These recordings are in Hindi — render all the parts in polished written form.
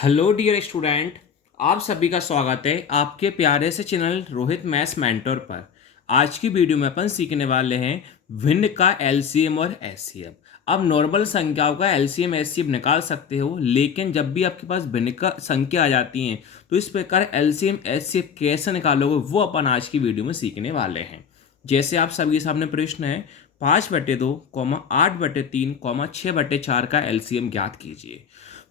Hello dear student. आप सभी का स्वागत है आपके प्यारे से चैनल रोहित मैथ्स मेंटर पर। आज की वीडियो में अपन सीखने वाले हैं भिन्न का एलसीएम और एचसीएफ। अब नॉर्मल संख्याओं का एलसीएम एचसीएफ निकाल सकते हो, लेकिन जब भी आपके पास भिन्न का संख्या आ जाती हैं तो इस प्रकार एलसीएम एचसीएफ कैसे निकालोगे वो अपन आज की वीडियो में सीखने वाले हैं। जैसे आप सभी के सामने प्रश्न है 5/2, 8/3, 6/4 का एलसीएम ज्ञात कीजिए।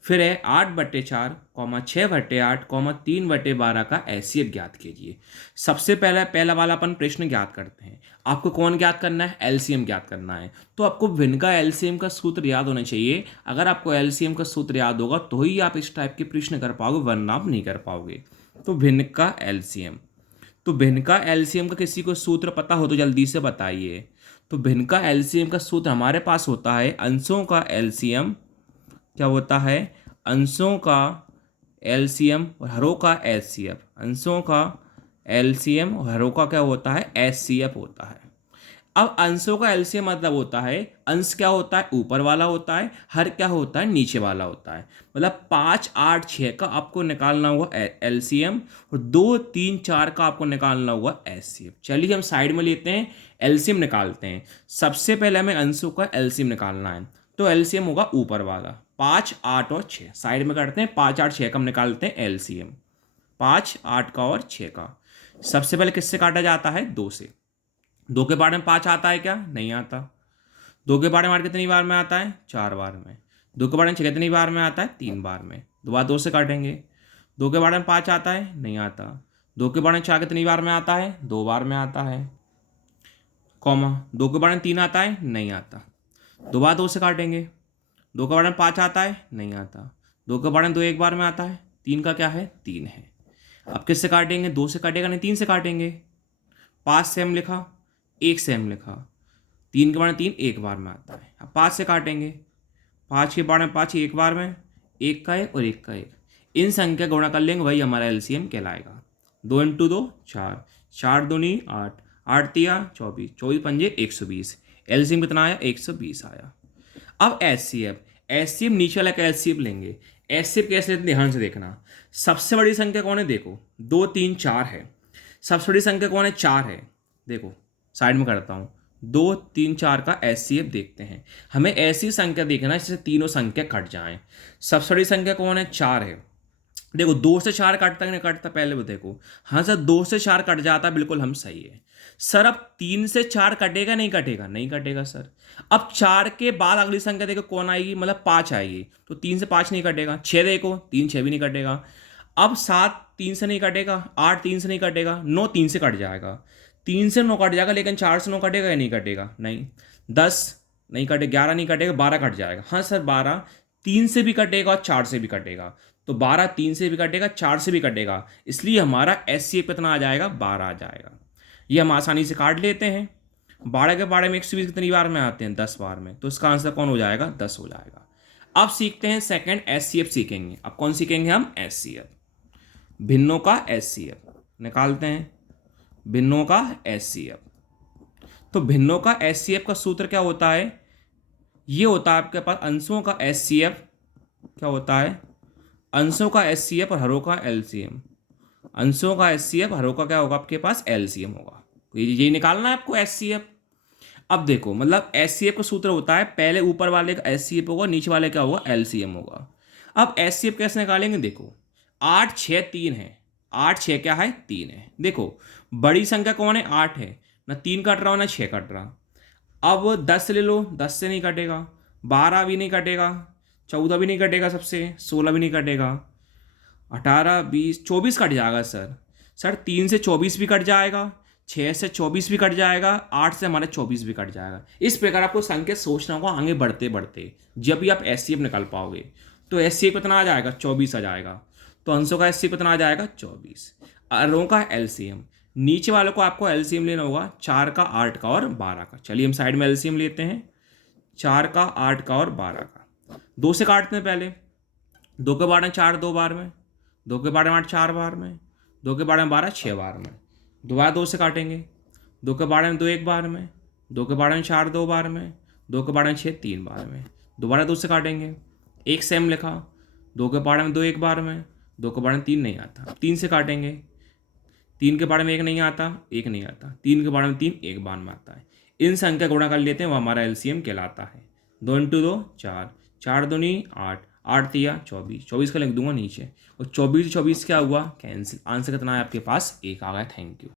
फिर है 8/4, 6/8, 3/12 का एचसीएफ ज्ञात कीजिए। सबसे पहला वाला अपन प्रश्न ज्ञात करते हैं। आपको कौन ज्ञात करना है? एलसीएम ज्ञात करना है। तो आपको भिन्न का एलसीएम का सूत्र याद होना चाहिए। अगर आपको एलसीएम का सूत्र याद होगा तो ही आप इस टाइप के प्रश्न कर पाओगे, वरना आप नहीं कर पाओगे। तो भिन्न का एलसीएम, तो भिन्न का एलसीएम का किसी को सूत्र पता हो तो जल्दी से बताइए। तो भिन्न का एलसीएम का सूत्र हमारे पास होता है अंशों का एलसीएम। क्या होता है? अंशों का एलसीएम और हरों का एचसीएफ। अंशों का एलसीएम और हरों का क्या होता है? एचसीएफ होता है। अब अंशों का एलसीएम मतलब होता है, अंश क्या होता है? ऊपर वाला होता है। हर क्या होता है? नीचे वाला होता है। मतलब 5, 8, 6 का आपको निकालना हुआ एलसीएम और 2, 3, 4 का आपको निकालना हुआ एचसीएफ। चलिए हम साइड में लेते हैं, एलसीएम निकालते हैं। सबसे पहले हमें अंशों का एलसीएम निकालना है, तो एलसीएम होगा ऊपर वाला 5, 8 और 6। साइड में करते हैं 5, 8, 6 का हम निकालते हैं एलसीएम। 5, 8 का और 6 का। सबसे पहले किससे काटा जाता है? 2 से। 2 के बारे में 5 आता है क्या? नहीं आता। 2 के बारे में 8 कितनी बार में आता है? 4 बार में। 2 के बारे में 6 कितनी बार में आता है? 3 बार में। दोबारा 2 से काटेंगे। 2 के बारे में 5 आता है? नहीं आता। 2 के बारे में 4 कितनी बार में आता है? 2 बार में आता है। कॉमा 2 के बारे में 3 आता है? नहीं आता। दोबारा 2 से काटेंगे। 2 के बारे में 5 आता है? नहीं आता। 2 के बारे में 2 एक बार में आता है। 3 का क्या है? 3 है। अब किससे काटेंगे? 2 से काटेगा नहीं, 3 से काटेंगे। 5 से हम लिखा, 1 से हम लिखा। 3 के बारे में 3 एक बार में आता है। अब 5 से काटेंगे। 5 के बारे में 5 एक बार में, 1 का 1 और 1 का 1। इन संख्या गुणा कर लेंगे, वही हमारा एलसीएम कहलाएगा। 2 × 2 4, 4 दूनी 8, 8 तिया 24, 24 पंजे 120। एलसीएम कितना आया? 120 आया। अब एचसीएफ, एचसीएफ नीचे वाला का एचसीएफ लेंगे। एचसीएफ कैसे लेते हैं ध्यान से देखना। सबसे बड़ी संख्या कौन है? देखो 2, 3, 4 है। सबसे बड़ी संख्या कौन है? 4 है। देखो साइड में करता हूँ। 2, 3, 4 का एचसीएफ देखते हैं। हमें ऐसी संख्या देखना है जिससे तीनों संख्या कट जाएं। सबसे बड़ी संख्या कौन है? 4 है। देखो 2 से 4 कटता कि नहीं कटता? पहले वो देखो। हाँ सर 2 से 4 कट जाता, बिल्कुल हम सही है। सर अब 3 से 4 कटेगा नहीं कटेगा? नहीं कटेगा सर। अब 4 के बाद अगली संख्या देखो कौन आएगी? मतलब 5 आएगी। तो 3 से 5 नहीं कटेगा। 6 देखो, 3 6 भी नहीं कटेगा। अब 7 3 से नहीं कटेगा। 8 3 से नहीं कटेगा। 9 3 से कट जाएगा। 3 से 9 कट जाएगा, लेकिन 4 से 9 कटेगा या नहीं कटेगा? नहीं। 10 नहीं कटेगा, 11 नहीं कटेगा, 12 कट जाएगा। हाँ सर 12 3 से भी कटेगा और 4 से भी कटेगा। तो 12 3 से भी कटेगा, 4 से भी कटेगा, इसलिए हमारा एचसीएफ कितना आ जाएगा? 12 आ जाएगा। ये हम आसानी से काट लेते हैं। 12 के बारे में 120 कितनी बार में आते हैं? 10 बार में। तो इसका आंसर कौन हो जाएगा? 10 हो जाएगा। अब सीखते हैं सेकंड एचसीएफ सीखेंगे। अब कौन सीखेंगे हम? एचसीएफ, भिन्नों का एचसीएफ निकालते हैं। भिन्नों का एचसीएफ, तो भिन्नों का एचसीएफ का सूत्र क्या होता है? ये होता है आपके पास अंशों का एचसीएफ। क्या होता है? अंशों का एचसीएफ और हरों का एलसीएम। अंशों का एचसीएफ, हरों का क्या होगा आपके पास? एलसीएम होगा। तो ये निकालना है आपको एचसीएफ। अब देखो मतलब एचसीएफ का सूत्र होता है, पहले ऊपर वाले का एचसीएफ होगा, नीचे वाले क्या होगा? एलसीएम होगा। अब एचसीएफ कैसे निकालेंगे? देखो 8 6 3 है। 8 6 क्या है? 3 है। देखो बड़ी संख्या कौन है? 8 है। ना 3 कट रहा हो ना 6 कट रहा। अब 10 ले लो, 10 से नहीं कटेगा। 12 भी नहीं कटेगा। 14 भी नहीं कटेगा सबसे। 16 भी नहीं कटेगा। 18 20 24 कट जाएगा सर। सर 3 से 24 भी कट जाएगा, 6 से 24 भी कट जाएगा, 8 से हमारा 24 भी कट जाएगा। इस प्रकार आपको संख्या सोचना होगा आगे बढ़ते बढ़ते, जब भी आप एचसीएफ निकाल पाओगे। तो एचसीएफ कितना आ जाएगा? 24 आ जाएगा। तो अंशों का एचसीएफ कितना आ जाएगा? 24। अरों का एलसीएम, नीचे वालों को आपको एलसीएम लेना होगा 4 का, 8 का और 12 का। चलिए हम साइड में एलसीएम लेते हैं। 4 का, 8 का और 12 का। 2 से काटते हैं पहले। 2 के बारे में 4 2 बार में, 2 के बारे में 8 4 बार में, 2 के बारे में 12 6 बार में। दोबारा 2 से काटेंगे। 2 के बारे में 2 एक बार में, 2 के बारे में 4 2 बार में, 2 के बारे में 6 3 बार में। दोबारा 2 से काटेंगे। 1 से हम लिखा। 2 के पहाड़े में 2 एक बार में, 2 के पहाड़े में 3 नहीं आता। अब 3 से काटेंगे, 3 के पहाड़े में 1 नहीं आता, 1 नहीं आता, 3 के पहाड़े में 3 एक बार में आता है। इन संख्या गुणा कर लेते हैं, वो हमारा एलसीएम कहलाता है। 2 इंटू 2 4, 4 दूनी 8, 8 तिया 24, 24 का लिख दूंगा नीचे, और 24 24 क्या हुआ कैंसिल। आंसर कितना है आपके पास? 1 आ गया। Thank you.